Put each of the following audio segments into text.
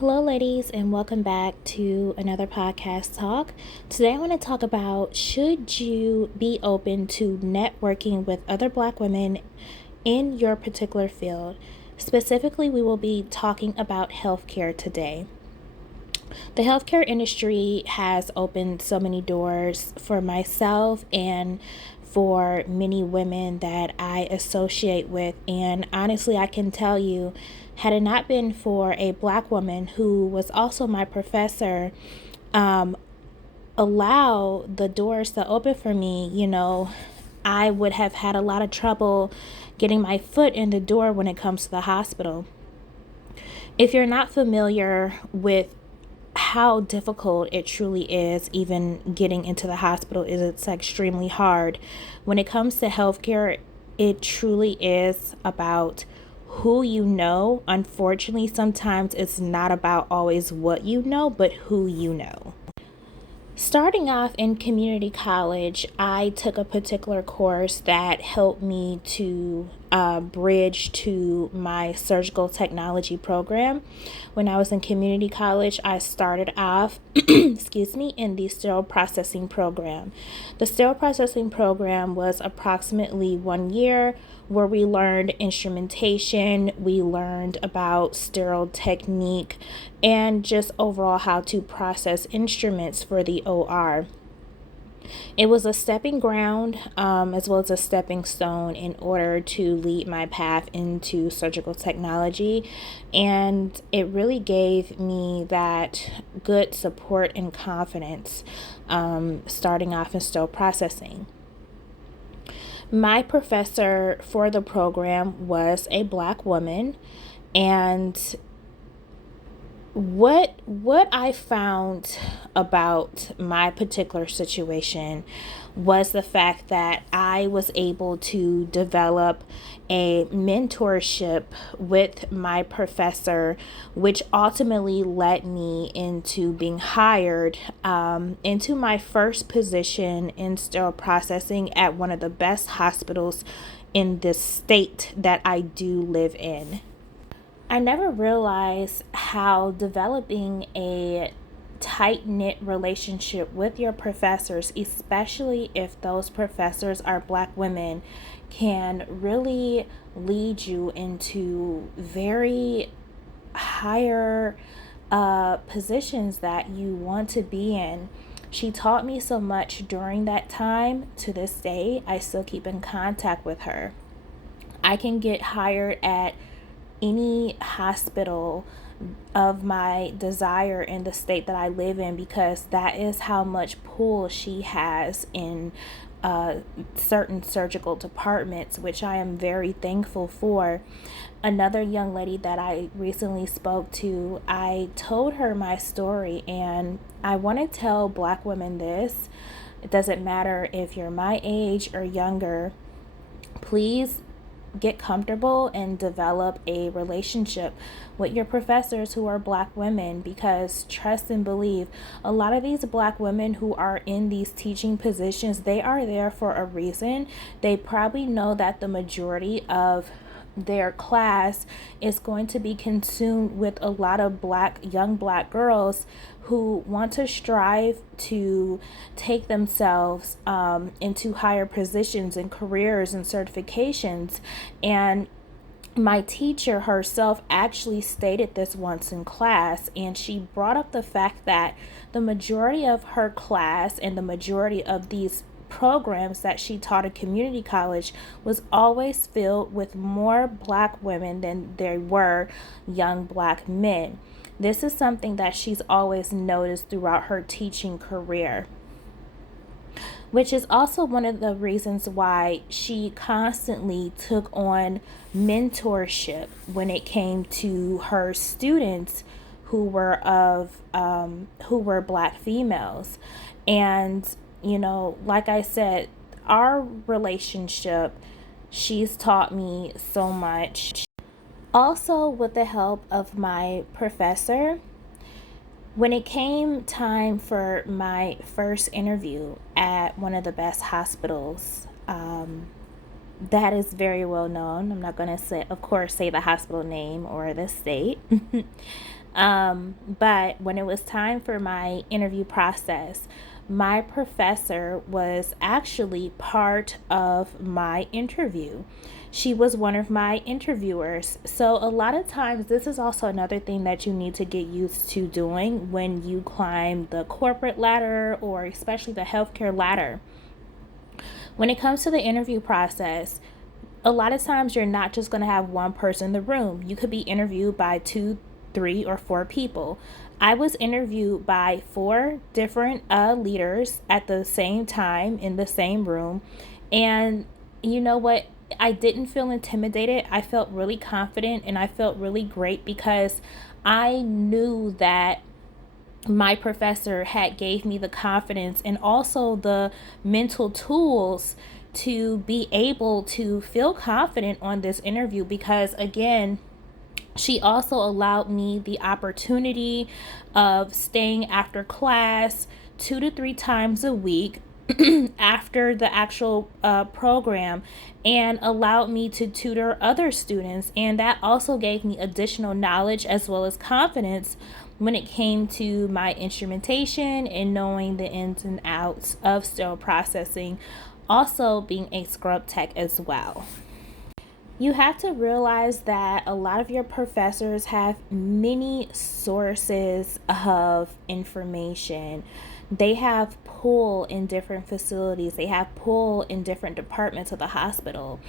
Hello, ladies, and welcome back to another podcast talk. Today, I want to talk about should you be open to networking with other Black women in your particular field. Specifically, we will be talking about healthcare today. The healthcare industry has opened so many doors for myself and for many women that I associate with. And honestly, I can tell you, had it not been for a Black woman who was also my professor, allow the doors to open for me, I would have had a lot of trouble getting my foot in the door when it comes to the hospital. If you're not familiar with how difficult it truly is, even getting into the hospital, it's extremely hard. When it comes to healthcare, it truly is about who you know. Unfortunately, sometimes it's not about always what you know, but who you know. Starting off in community college, I took a particular course that helped me to bridge to my surgical technology program. When I was in community college, I started off, in the sterile processing program. The sterile processing program was approximately 1 year, where we learned instrumentation, we learned about sterile technique, and just overall how to process instruments for the OR. It was a stepping ground, as well as a stepping stone in order to lead my path into surgical technology. And it really gave me that good support and confidence, starting off in sterile processing. My professor for the program was a Black woman, and what I found about my particular situation was the fact that I was able to develop a mentorship with my professor, which ultimately led me into being hired into my first position in sterile processing at one of the best hospitals in the state that I do live in. I never realized how developing a tight knit relationship with your professors, especially if those professors are Black women, can really lead you into very higher positions that you want to be in. She taught me so much during that time. To this day, I still keep in contact with her. I can get hired at any hospital of my desire in the state that I live in, because that is how much pull she has in certain surgical departments, which I am very thankful for. Another young lady that I recently spoke to, I told her my story, and I want to tell Black women this. It doesn't matter if you're my age or younger. Please get comfortable and develop a relationship with your professors who are Black women, because trust and believe, a lot of these Black women who are in these teaching positions, they are there for a reason. They probably know that the majority of their class is going to be consumed with a lot of young Black girls who want to strive to take themselves into higher positions and careers and certifications. And my teacher herself actually stated this once in class, and she brought up the fact that the majority of her class and the majority of these programs that she taught at community college was always filled with more Black women than there were young Black men. This is something that she's always noticed throughout her teaching career, which is also one of the reasons why she constantly took on mentorship when it came to her students who were Black females. And like I said, our relationship, she's taught me so much. Also, with the help of my professor, when it came time for my first interview at one of the best hospitals, that is very well known. I'm not going to say the hospital name or the state. But when it was time for my interview process, my professor was actually part of my interview. She was one of my interviewers. So, a lot of times, this is also another thing that you need to get used to doing when you climb the corporate ladder or especially the healthcare ladder. When it comes to the interview process, a lot of times you're not just going to have one person in the room. You could be interviewed by two, three, or four people. I was interviewed by four different leaders at the same time in the same room. And you know what? I didn't feel intimidated. I felt really confident and I felt really great because I knew that my professor had gave me the confidence and also the mental tools to be able to feel confident on this interview because again, she also allowed me the opportunity of staying after class 2 to 3 times a week after the actual program and allowed me to tutor other students. And that also gave me additional knowledge as well as confidence when it came to my instrumentation and knowing the ins and outs of sterile processing, also being a scrub tech as well. You have to realize that a lot of your professors have many sources of information. They have pull in different facilities, they have pull in different departments of the hospital.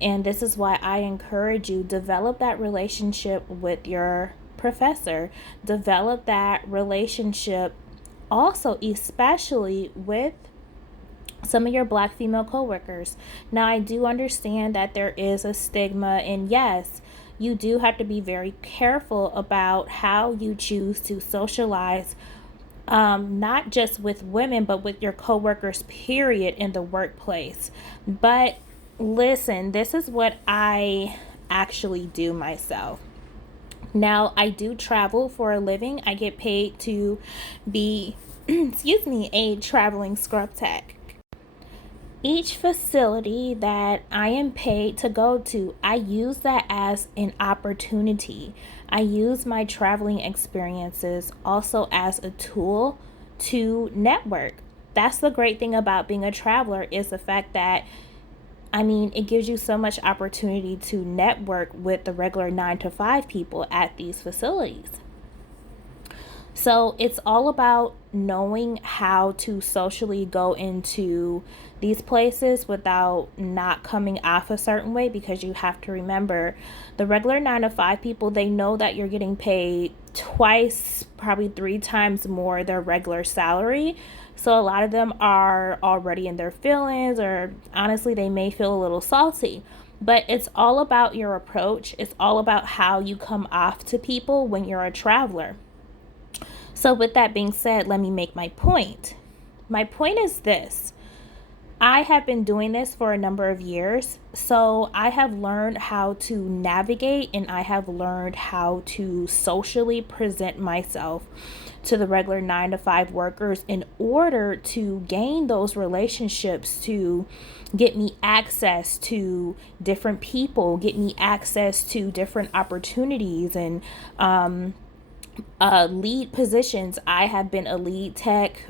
And this is why I encourage you develop that relationship with your professor. Develop that relationship also especially with some of your black female coworkers. Now, I do understand that there is a stigma, and yes, you do have to be very careful about how you choose to socialize, not just with women, but with your coworkers, period, in the workplace. But listen, this is what I actually do myself. Now, I do travel for a living. I get paid to be, excuse me, a traveling scrub tech. Each facility that I am paid to go to, I use that as an opportunity. I use my traveling experiences also as a tool to network. That's the great thing about being a traveler is the fact that it gives you so much opportunity to network with the regular 9 to 5 people at these facilities. So it's all about knowing how to socially go into these places without not coming off a certain way, because you have to remember the regular 9 to 5 people, they know that you're getting paid twice, probably 3 times more their regular salary. So a lot of them are already in their feelings, or honestly, they may feel a little salty. But it's all about your approach. It's all about how you come off to people when you're a traveler. So, with that being said, let me make my point. My point is this: I have been doing this for a number of years, so I have learned how to navigate and I have learned how to socially present myself to the regular 9 to 5 workers in order to gain those relationships, to get me access to different people, get me access to different opportunities and lead positions. I have been a lead tech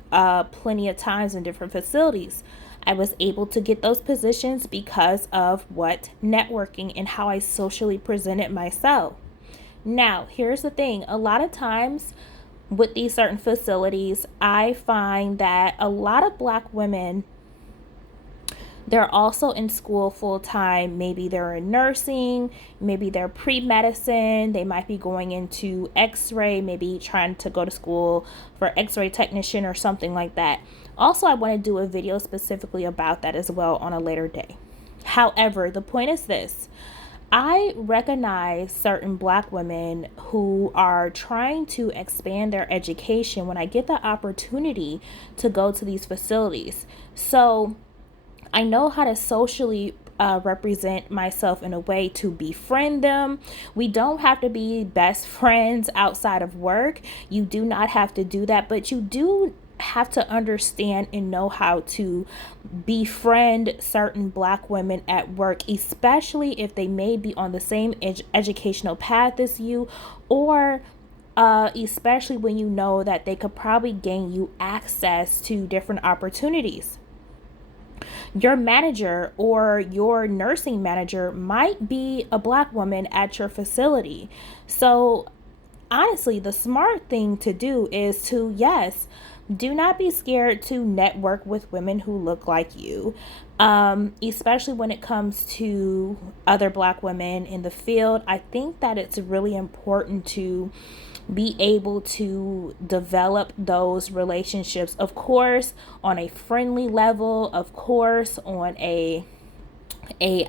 plenty of times in different facilities. I was able to get those positions because of what networking and how I socially presented myself. Now, here's the thing. A lot of times with these certain facilities, I find that a lot of black women, they're also in school full time. Maybe they're in nursing, maybe they're pre-medicine, they might be going into x-ray, maybe trying to go to school for x-ray technician or something like that. Also, I want to do a video specifically about that as well on a later day. However, the point is this: I recognize certain black women who are trying to expand their education when I get the opportunity to go to these facilities. So I know how to socially represent myself in a way to befriend them. We don't have to be best friends outside of work. You do not have to do that, but you do have to understand and know how to befriend certain black women at work, especially if they may be on the same educational path as you, or especially when you know that they could probably gain you access to different opportunities. Your manager or your nursing manager might be a black woman at your facility. So, honestly, the smart thing to do is to, yes, do not be scared to network with women who look like you, especially when it comes to other black women in the field. I think that it's really important to be able to develop those relationships, of course, on a friendly level, of course, on a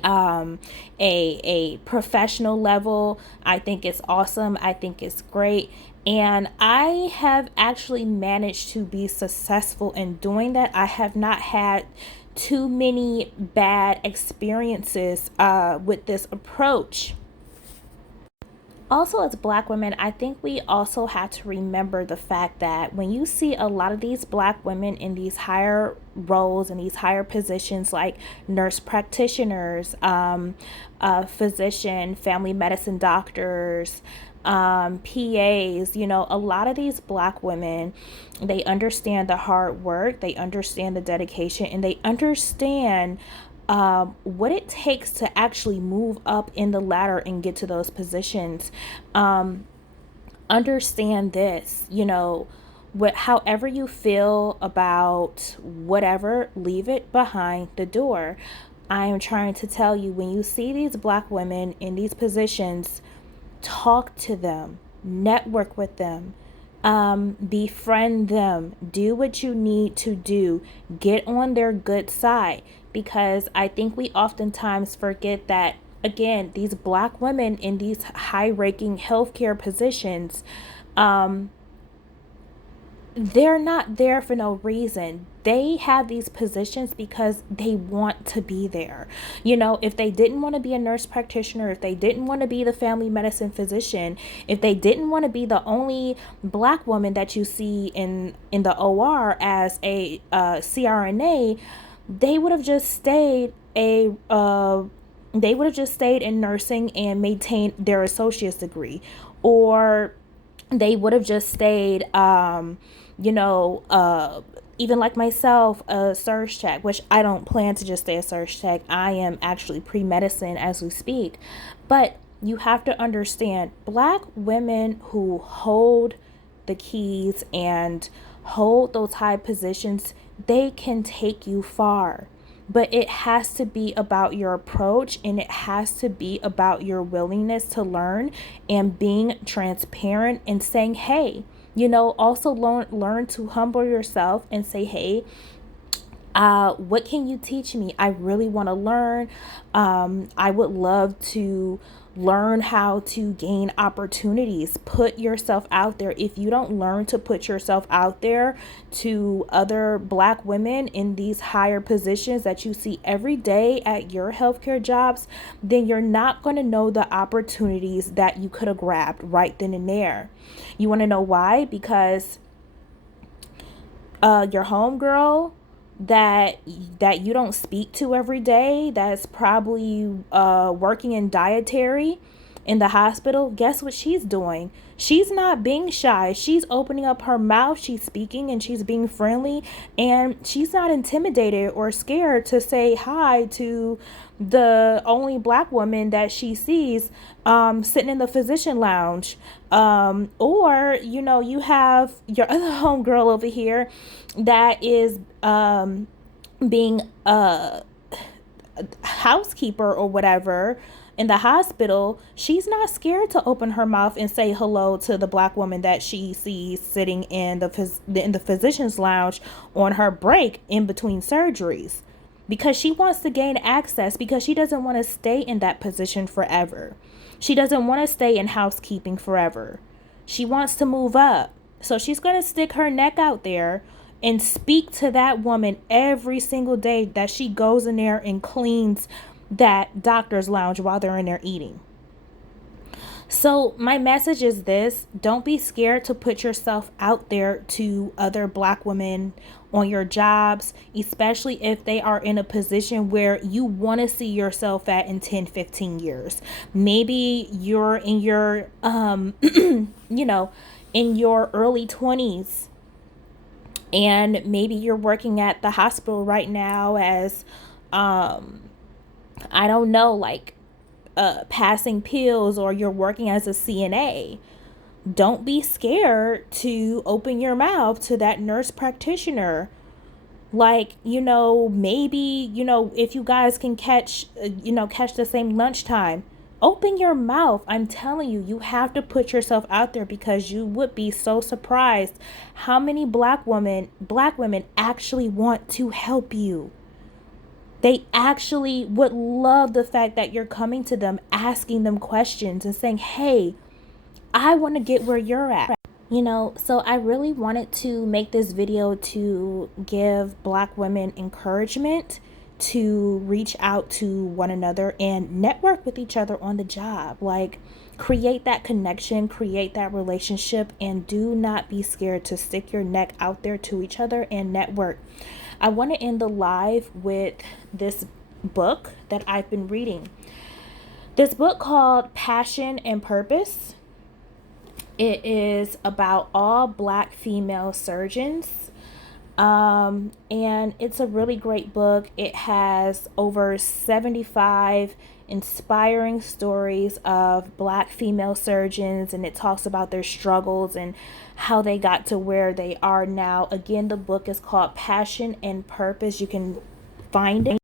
um a professional level. I think it's awesome. I think it's great. And I have actually managed to be successful in doing that. I have not had too many bad experiences with this approach. Also, as black women, I think we also have to remember the fact that when you see a lot of these black women in these higher roles and these higher positions, like nurse practitioners, physician, family medicine doctors, PAs, a lot of these black women, they understand the hard work, they understand the dedication, and they understand what it takes to actually move up in the ladder and get to those positions. Um, Understand this, however you feel about whatever, leave it behind the door. I am trying to tell you, when you see these black women in these positions, talk to them, network with them, befriend them, do what you need to do, get on their good side. Because I think we oftentimes forget that, again, these black women in these high ranking healthcare positions, um, they're not there for no reason. They have these positions because they want to be there. If they didn't want to be a nurse practitioner, if they didn't want to be the family medicine physician, if they didn't want to be the only black woman that you see in the OR as a CRNA, they would have just stayed in nursing and maintained their associate's degree, or they would have just stayed, even like myself, a surge tech, which I don't plan to just stay a surge tech. I am actually pre-medicine as we speak. But you have to understand, black women who hold the keys and hold those high positions, they can take you far. But it has to be about your approach, and it has to be about your willingness to learn and being transparent and saying, hey, also learn to humble yourself and say, hey, what can you teach me? I really want to learn. I would love to learn how to gain opportunities. Put yourself out there. If you don't learn to put yourself out there to other black women in these higher positions that you see every day at your healthcare jobs, then you're not going to know the opportunities that you could have grabbed right then and there. You want to know why? Because your homegirl that you don't speak to every day, that's probably working in dietary in the hospital, guess what she's doing? She's not being shy. She's opening up her mouth, she's speaking, and she's being friendly, and she's not intimidated or scared to say hi to the only black woman that she sees sitting in the physician lounge. Or you have your other homegirl over here that is being a housekeeper or whatever in the hospital. She's not scared to open her mouth and say hello to the black woman that she sees sitting in the physician's lounge on her break in between surgeries, because she wants to gain access, because she doesn't want to stay in that position forever. She doesn't want to stay in housekeeping forever. She wants to move up. So she's going to stick her neck out there and speak to that woman every single day that she goes in there and cleans that doctor's lounge while they're in there eating. So, my message is this: don't be scared to put yourself out there to other Black women on your jobs, especially if they are in a position where you want to see yourself at in 10, 15 years. Maybe you're in your, in your early 20s, and maybe you're working at the hospital right now as, I don't know, like passing pills, or you're working as a CNA. Don't be scared to open your mouth to that nurse practitioner. Like, maybe, if you guys can catch the same lunchtime, open your mouth. I'm telling you, you have to put yourself out there, because you would be so surprised how many black women actually want to help you. They actually would love the fact that you're coming to them, asking them questions and saying, hey, I want to get where you're at. So I really wanted to make this video to give Black women encouragement to reach out to one another and network with each other on the job. Like, create that connection, create that relationship, and do not be scared to stick your neck out there to each other and network. I want to end the live with this book that I've been reading. This book called Passion and Purpose. It is about all Black female surgeons. And it's a really great book. It has over 75 inspiring stories of Black female surgeons, and it talks about their struggles and how they got to where they are now. Again, the book is called Passion and Purpose. You can find it.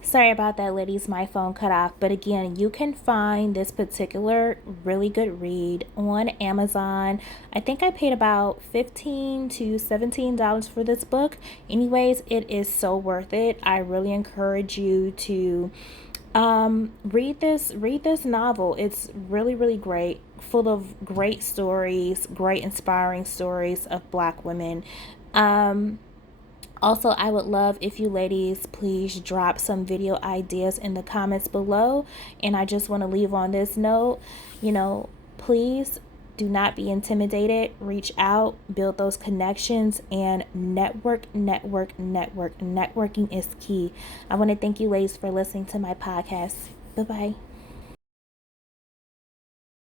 Sorry about that, ladies. My phone cut off. But again, you can find this particular really good read on Amazon. I think I paid about $15 to $17 for this book. Anyways, it is so worth it. I really encourage you to read this novel. It's really, really great, full of great stories, great inspiring stories of Black women. Also, I would love if you ladies please drop some video ideas in the comments below. And I just want to leave on this note, please do not be intimidated. Reach out, build those connections, and network. Networking is key. I want to thank you ladies for listening to my podcast. Bye-bye.